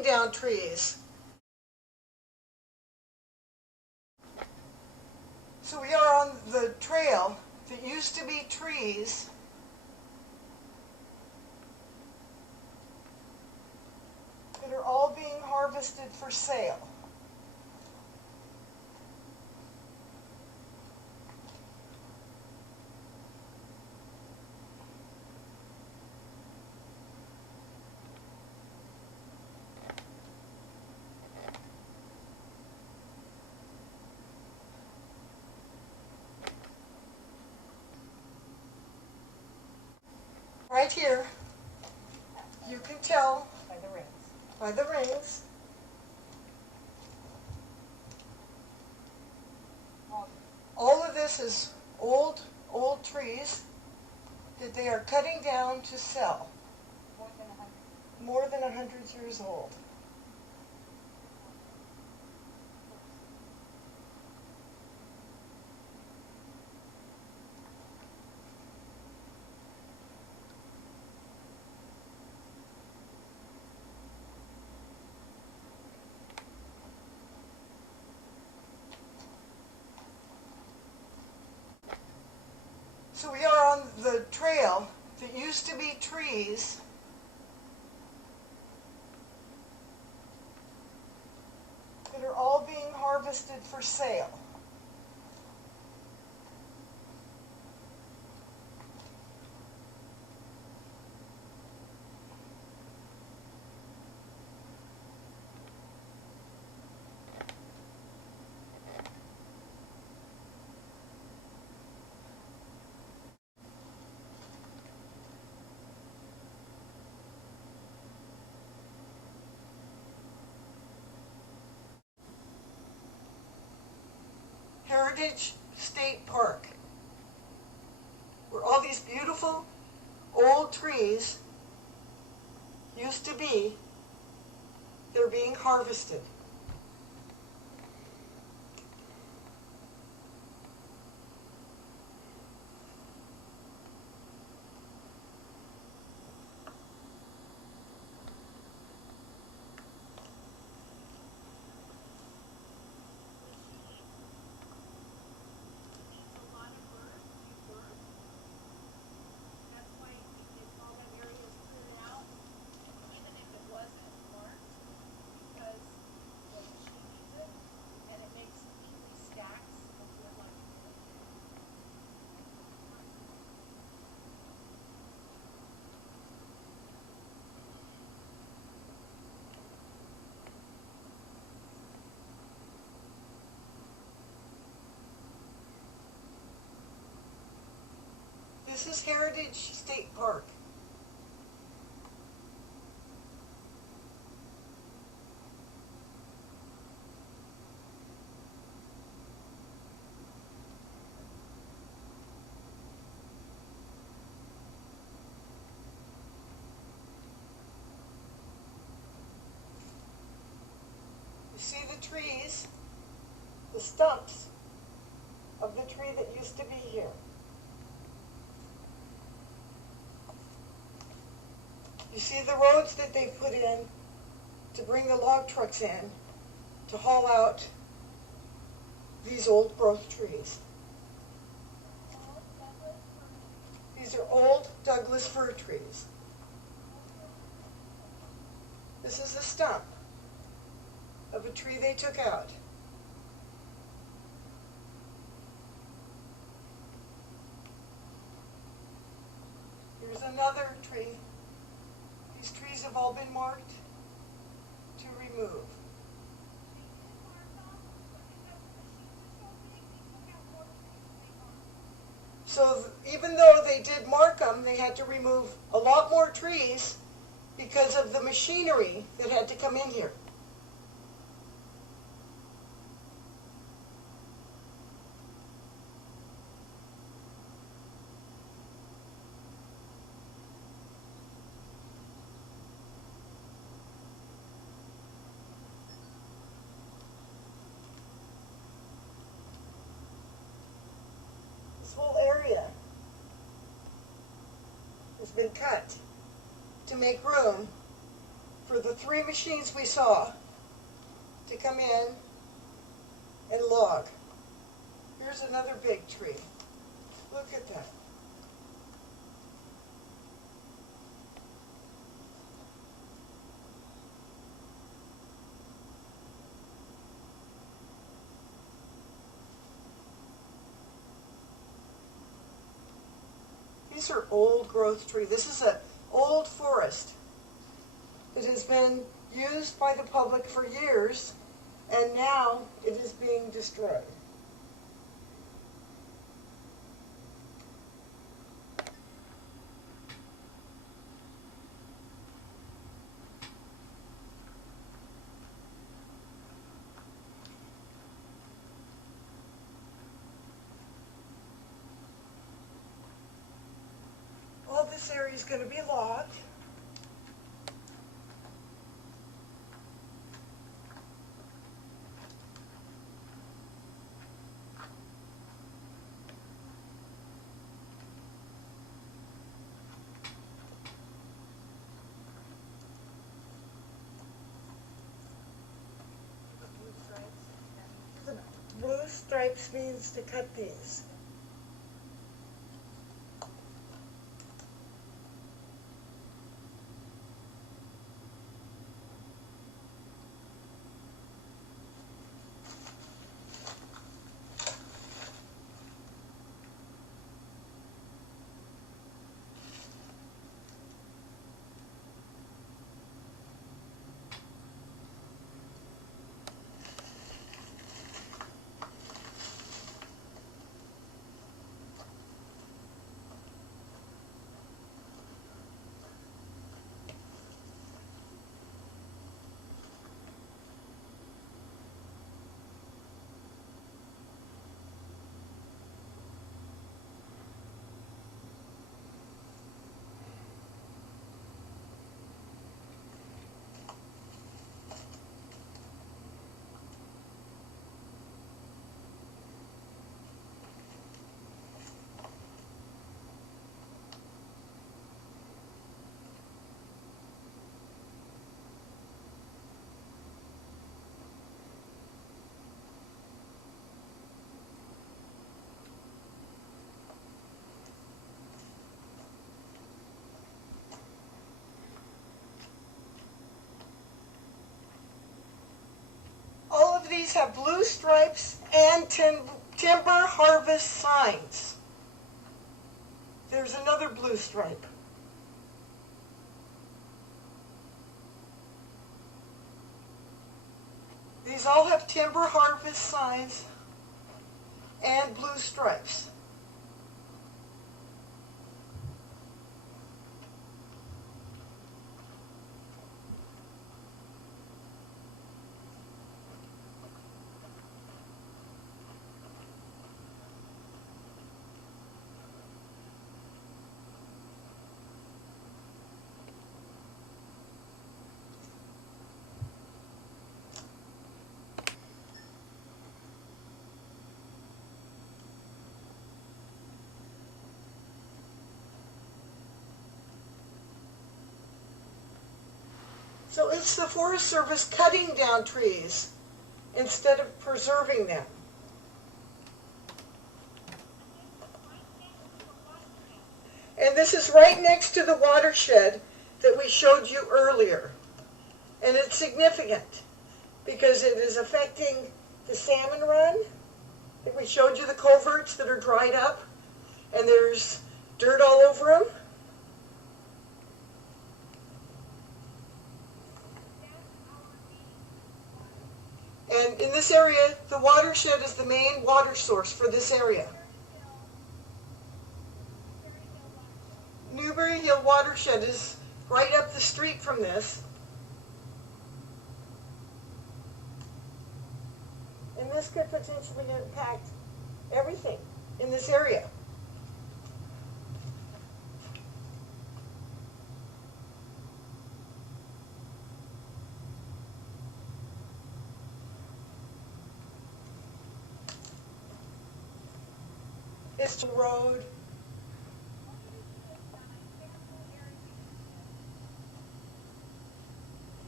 cutting down trees. So we are on the trail that used to be trees that are all being harvested for sale. Right here, you can tell by the rings. By the rings. All of this is old trees that they are cutting down to sell. More than 100 years old. So we are on the trail that used to be trees that are all being harvested for sale. Heritage State Park, where all these beautiful old trees used to be, they're being harvested. This is Heritage State Park. You see the trees, the stumps of the tree that used to be here. You see the roads that they put in to bring the log trucks in to haul out these old growth trees. These are old Douglas fir trees. This is a stump of a tree they took out. Here's another tree. These trees have all been marked to remove. So even though they did mark them, they had to remove a lot more trees because of the machinery that had to come in here. This whole area has been cut to make room for the 3 machines we saw to come in and log. Here's another big tree. Look at that. These are old growth trees. This is an old forest that has been used by the public for years, and now it is being destroyed. All this area is going to be logged. The blue stripes means to cut these. These have blue stripes and timber harvest signs. There's another blue stripe. These all have timber harvest signs and blue stripes. So it's the Forest Service cutting down trees instead of preserving them. And this is right next to the watershed that we showed you earlier. And it's significant because it is affecting the salmon run. We showed you the culverts that are dried up and there's dirt all over them. And in this area, the watershed is the main water source for this area. Newberry Hill watershed is right up the street from this. And this could potentially impact everything in this area. It's the road.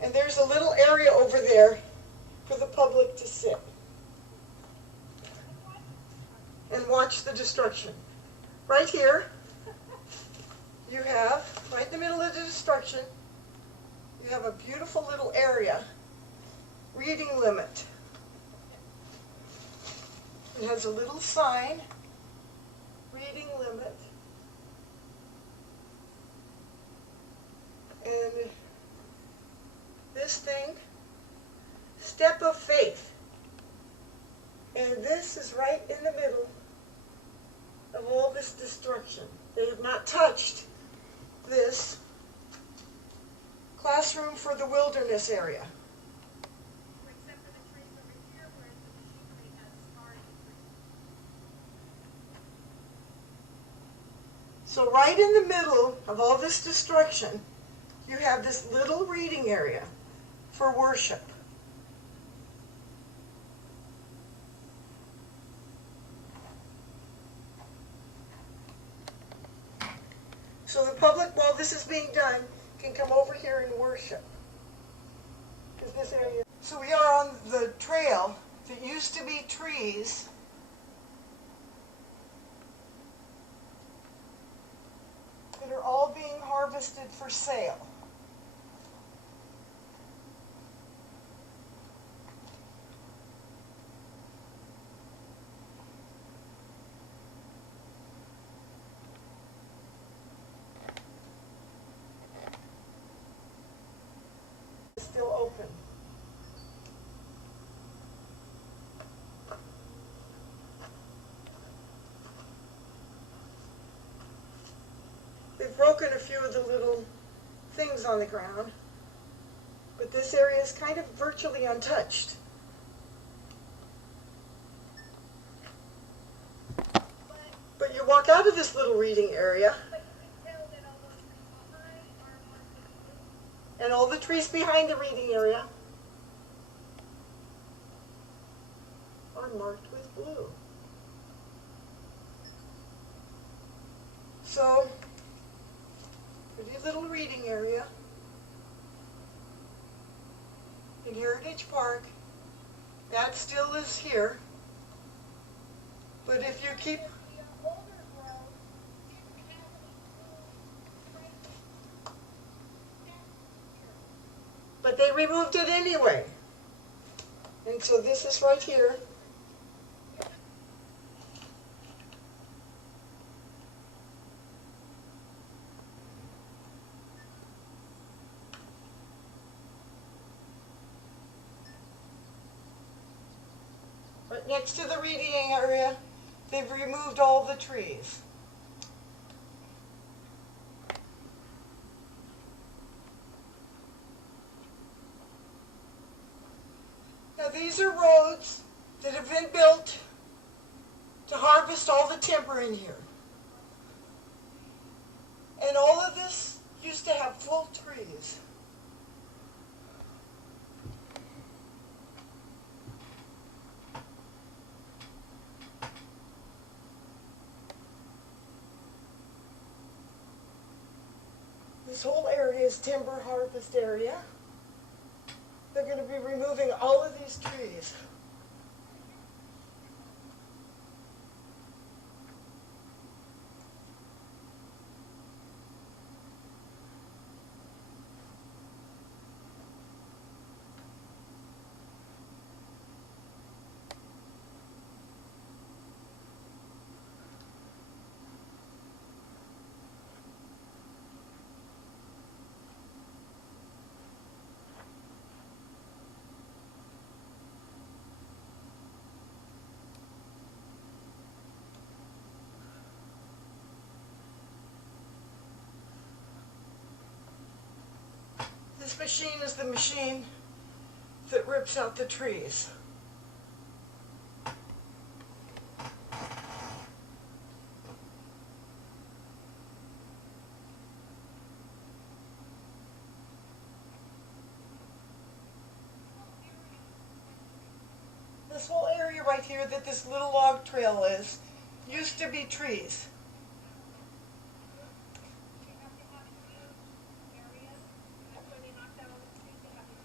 And there's a little area over there for the public to sit and watch the destruction. Right here, you have, right in the middle of the destruction, you have a beautiful little area, reading limit. It has a little sign, reading limit. And this thing, step of faith. And this is right in the middle of all this destruction. They have not touched this classroom for the wilderness area. Except for the trees over here where the machinery has scarred the trees. So right in the middle of all this destruction, you have this little reading area for worship. So the public, while this is being done, can come over here and worship. Is this area? So we are on the trail that used to be trees. That are all being harvested for sale. Still open. They've broken a few of the little things on the ground, but this area is kind of virtually untouched. But you walk out of this little reading area, and all the trees behind the reading area are marked with blue. So, pretty little reading area in Heritage Park. That still is here. But if you keep... But they removed it anyway. And so this is right here. Right next to the reading area, they've removed all the trees. Now these are roads that have been built to harvest all the timber in here. And all of this used to have full trees. This whole area is timber harvest area. They're going to be removing all of these trees. This machine is the machine that rips out the trees. This whole area right here that this little log trail is used to be trees.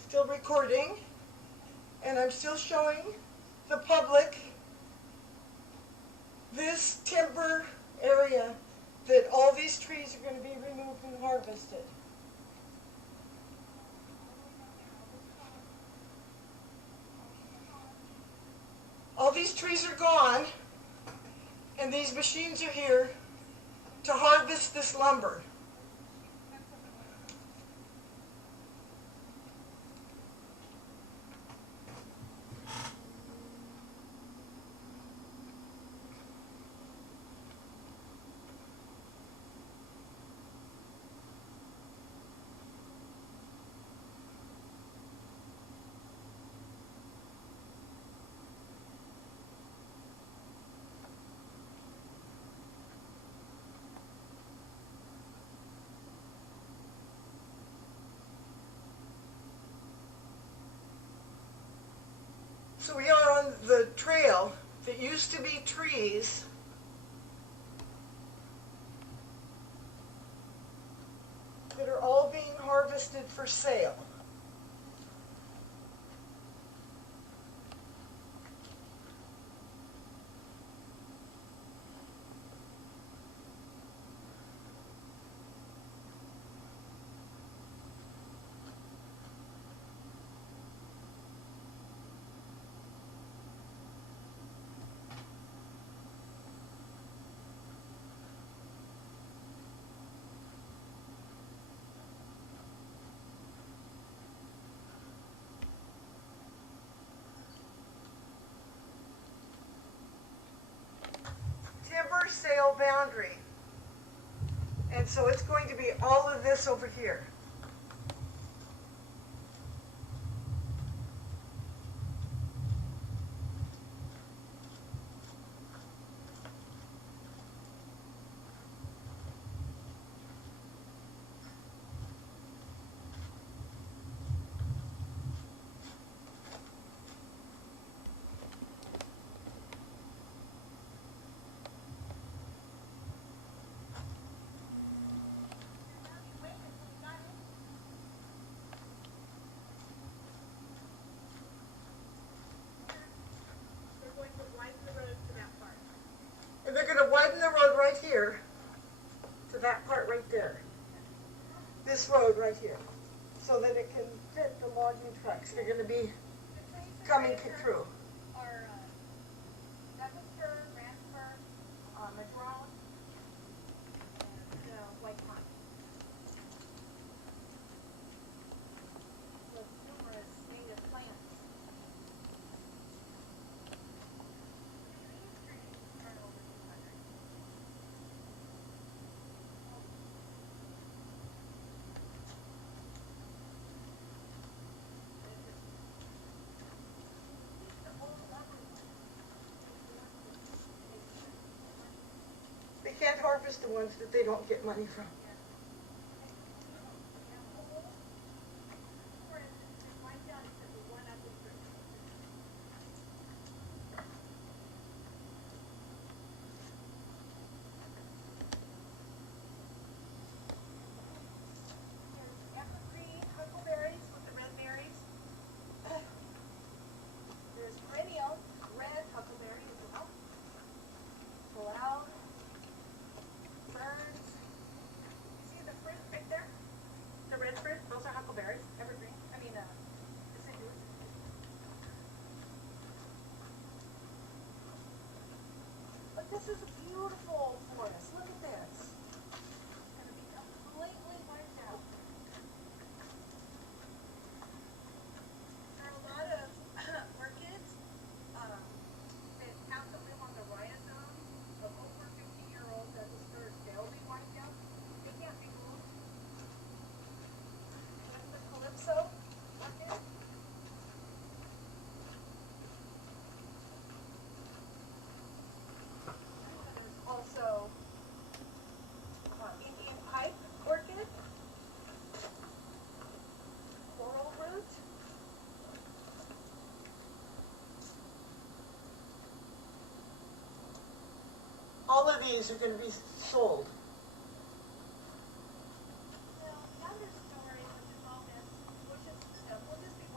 still recording, and I'm still showing the public this timber area that all these trees are going to be removed and harvested. All these trees are gone, and these machines are here to harvest this lumber. So we are on the trail that used to be trees that are all being harvested for sale. Timber sale boundary. And so it's going to be all of this over here. And they're going to widen the road right here to that part right there. This road right here. So that it can fit the logging trucks. They're going to be coming through. Are Douglasfir, Ranfir, Madrone, and White Pine. With numerous native plants. These trees are over 200. They can't harvest the ones that they don't get money from. This is a beautiful forest. Look at this. It's going to be completely wiped out. There are a lot of orchids that have to live on the rhizome of over 50-year-old Douglasfir. They'll be wiped out. They can't be moved. That's the calypso orchid. Also, Indian pipe orchid, coral root, All of these are going to be sold. the understory, which is all this bushes and stuff, will just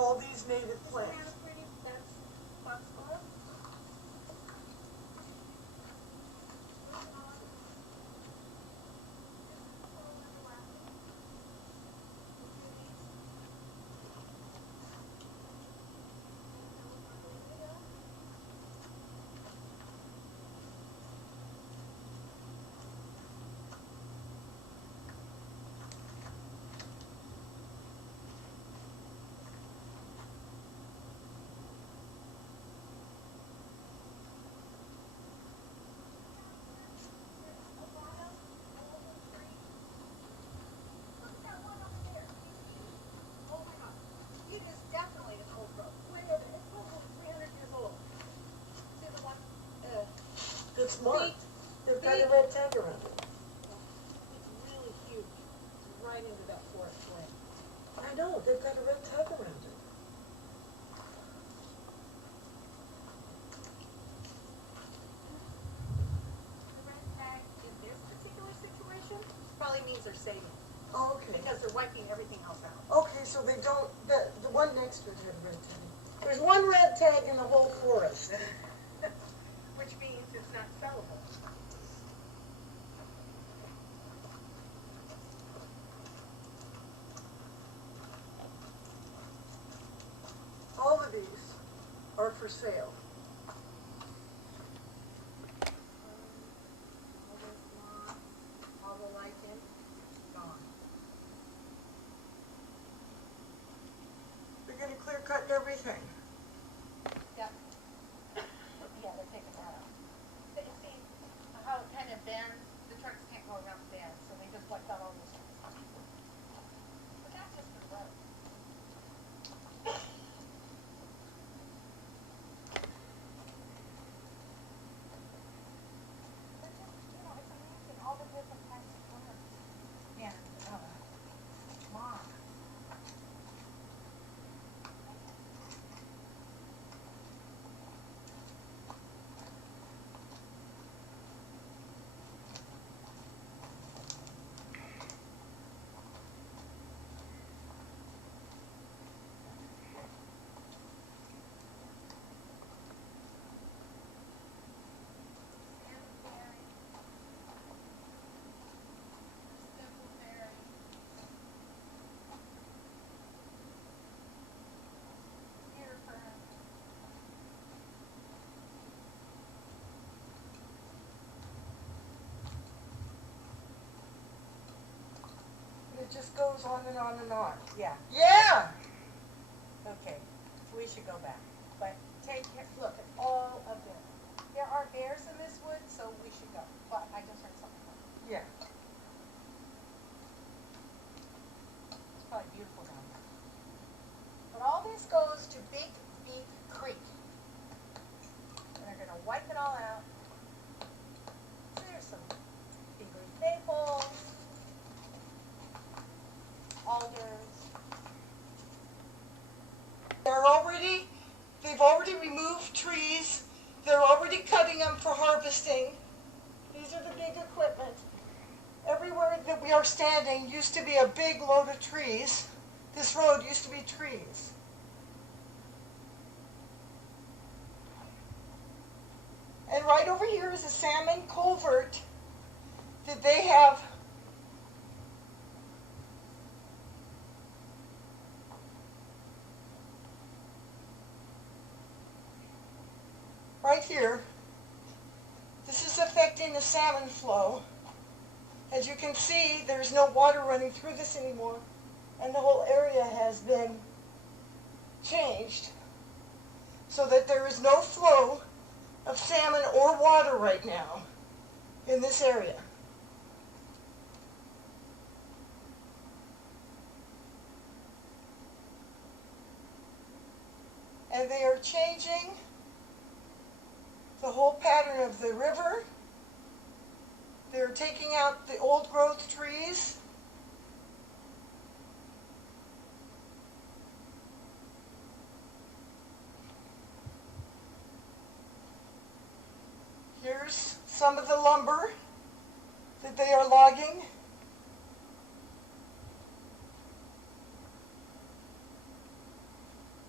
all these native plants. Isn't that pretty? That's foxglove. It's marked. Big, They've got big. a red tag around it. It's really huge. It's right into that forest lane. I know, they've got a red tag around it. The red tag in this particular situation probably means they're saving Oh, okay. because they're wiping everything else out. Okay, so they don't, the one next to it had a red tag. There's one red tag in the whole forest. Which means it's not sellable. All of these are for sale. All this moss, all the lichen, gone. They're gonna clear cut everything. Yep. Yeah, they're taking that out. But you see how it kind of bends? The trucks can't go around the bend, so they just wiped out all this. But that's just the road. But just, you know, it's amazing all the different types of plants. And, moss. It just goes on and on and on. Yeah. Yeah! Okay, we should go back. But take care, look at all of them. There are bears in this wood, so we should go. But I just heard something. Yeah. It's probably beautiful down there. But all this goes to Big Beak Creek. And they're gonna wipe it all out. There's some big leaf maples, alders. They've already removed trees. They're already cutting them for harvesting. These are the big equipment. Everywhere that we are standing used to be a big load of trees. This road used to be trees. And right over here is a salmon culvert that they have. Right here. This is affecting the salmon flow. As you can see, there's no water running through this anymore, and the whole area has been changed so that there is no flow of salmon or water right now in this area. And they are changing the whole pattern of the river. They're taking out the old growth trees. Here's some of the lumber that they are logging.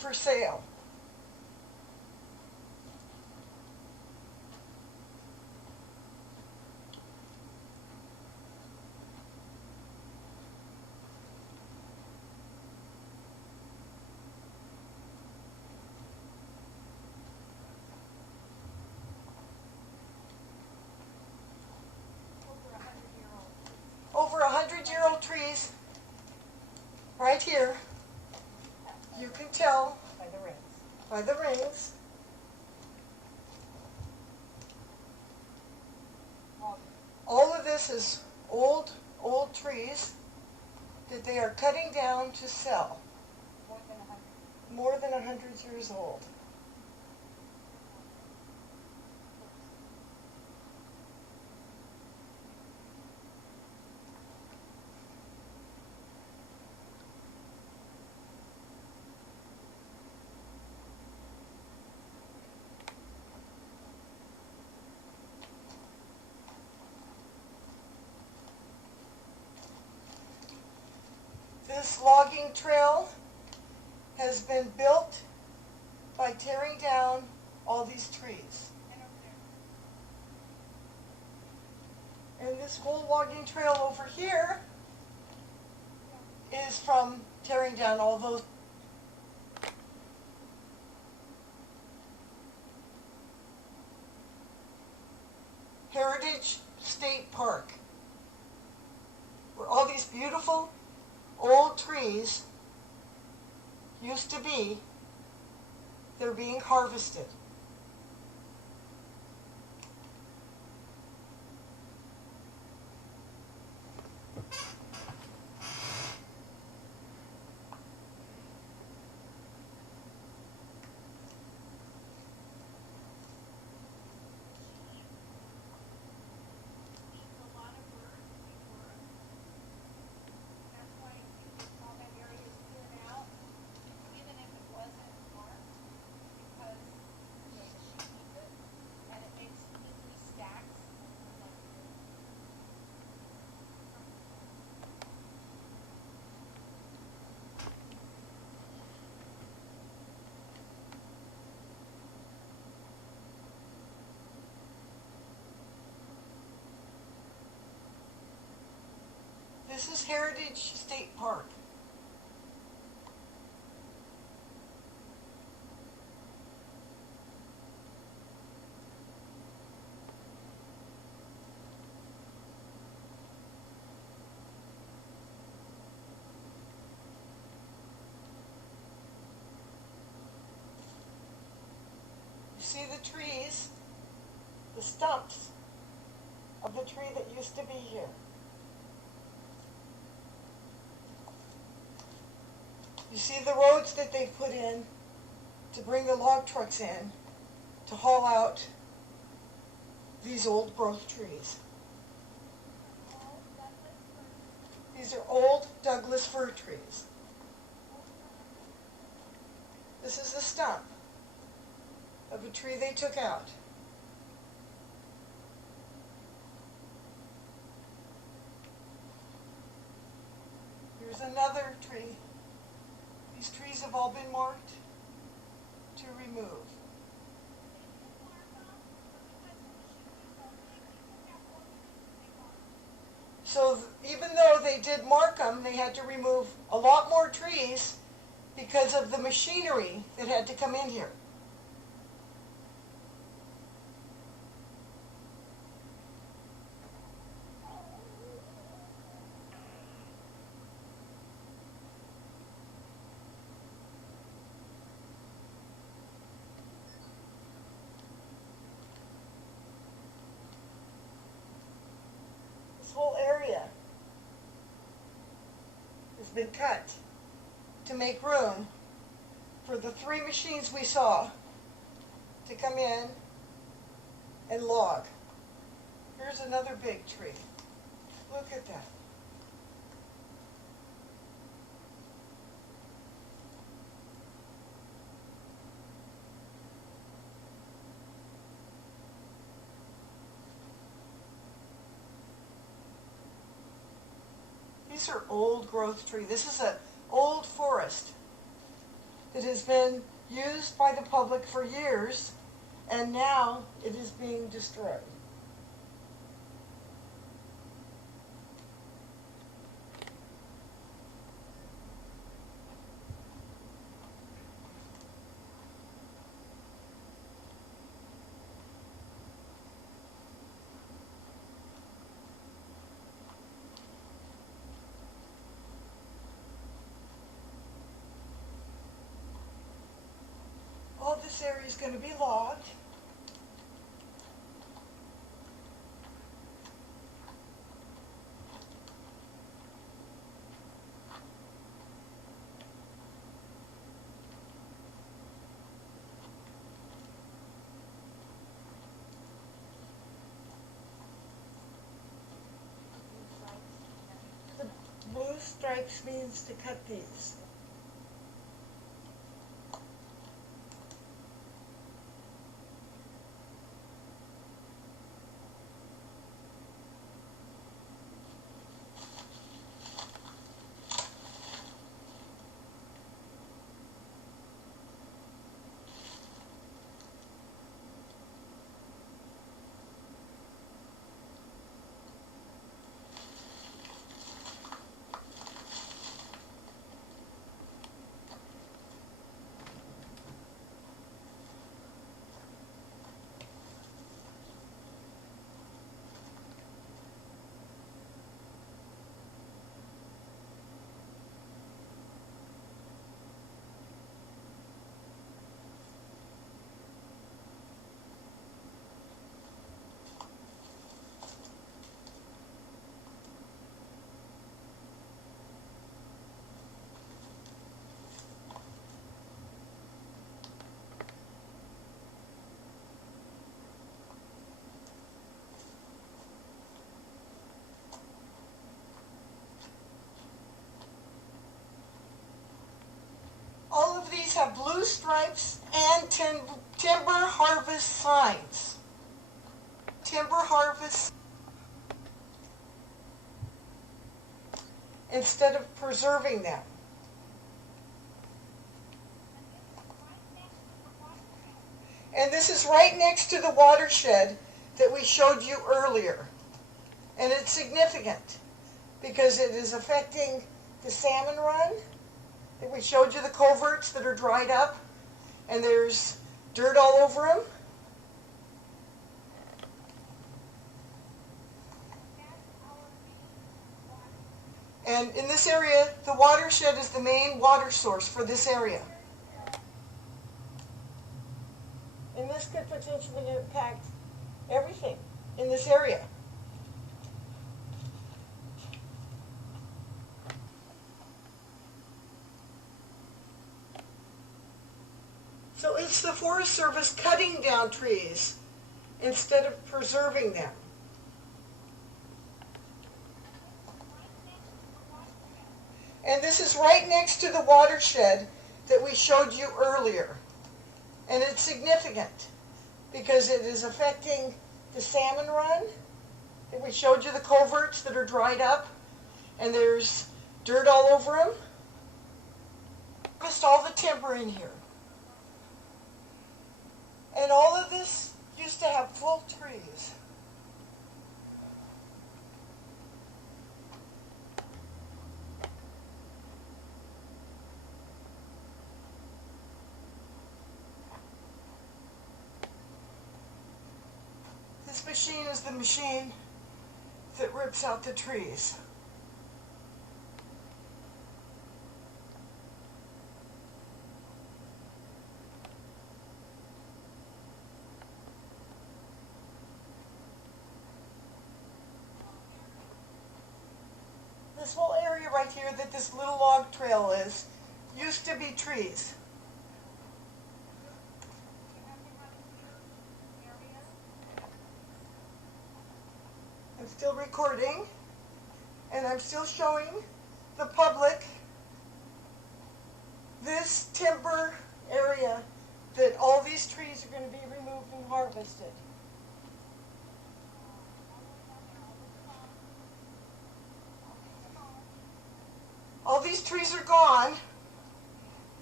for sale. Over 100-year-old trees, right here. You can tell By the rings. by the rings. All of this is old trees that they are cutting down to sell. More than 100. More than 100 years old. This logging trail has been built by tearing down all these trees. And this whole logging trail over here is from tearing down all those. Heritage State Park, where all these beautiful old trees used to be, they're being harvested. This is Heritage State Park. You see the trees, the stumps of the tree that used to be here. You see the roads that they put in to bring the log trucks in to haul out these old growth trees. These are old Douglas fir trees. This is the stump of a tree they took out. Here's another tree. These trees have all been marked to remove. So even though they did mark them, they had to remove a lot more trees because of the machinery that had to come in here. This whole area has been cut to make room for the 3 machines we saw to come in and log. Here's another big tree. Look at that. These are old growth trees. This is an old forest. that has been used by the public for years, and now it is being destroyed. All this area is going to be logged. The blue stripes means to cut these. All of these have blue stripes and timber harvest signs. Timber harvest instead of preserving them. And this is right next to the watershed that we showed you earlier. And it's significant because it is affecting the salmon run. We showed you the culverts that are dried up, and there's dirt all over them. And in this area, the watershed is the main water source for this area. And this could potentially impact everything in this area. So it's the Forest Service cutting down trees instead of preserving them. And this is right next to the watershed that we showed you earlier. And it's significant because it is affecting the salmon run. And we showed you the culverts that are dried up, and there's dirt all over them. Just all the timber in here. And all of this used to have full trees. This machine is the machine that rips out the trees. This whole area right here that this little log trail is used to be trees. I'm still recording, and I'm still showing the public this timber area that all these trees are going to be removed and harvested. All these trees are gone,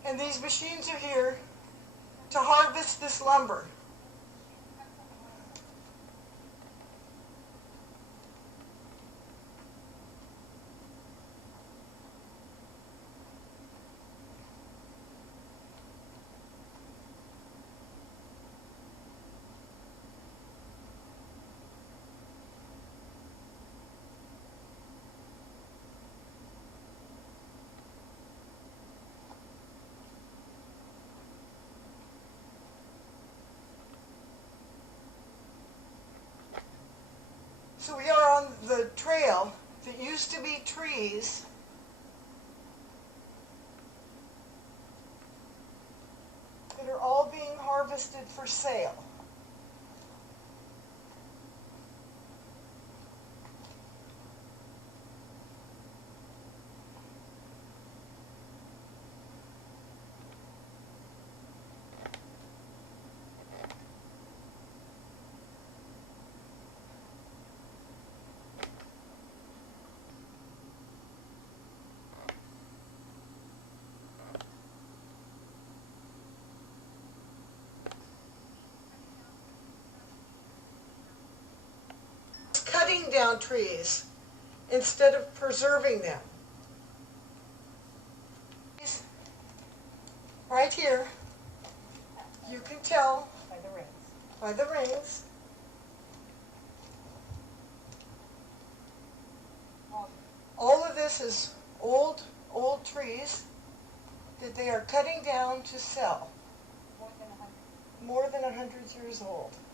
And these machines are here to harvest this lumber. So we are on the trail that used to be trees that are all being harvested for sale. Cutting down trees instead of preserving them. Right here, you can tell By the rings. by the rings. All of this is old trees that they are cutting down to sell. More than 100. More than 100 years old.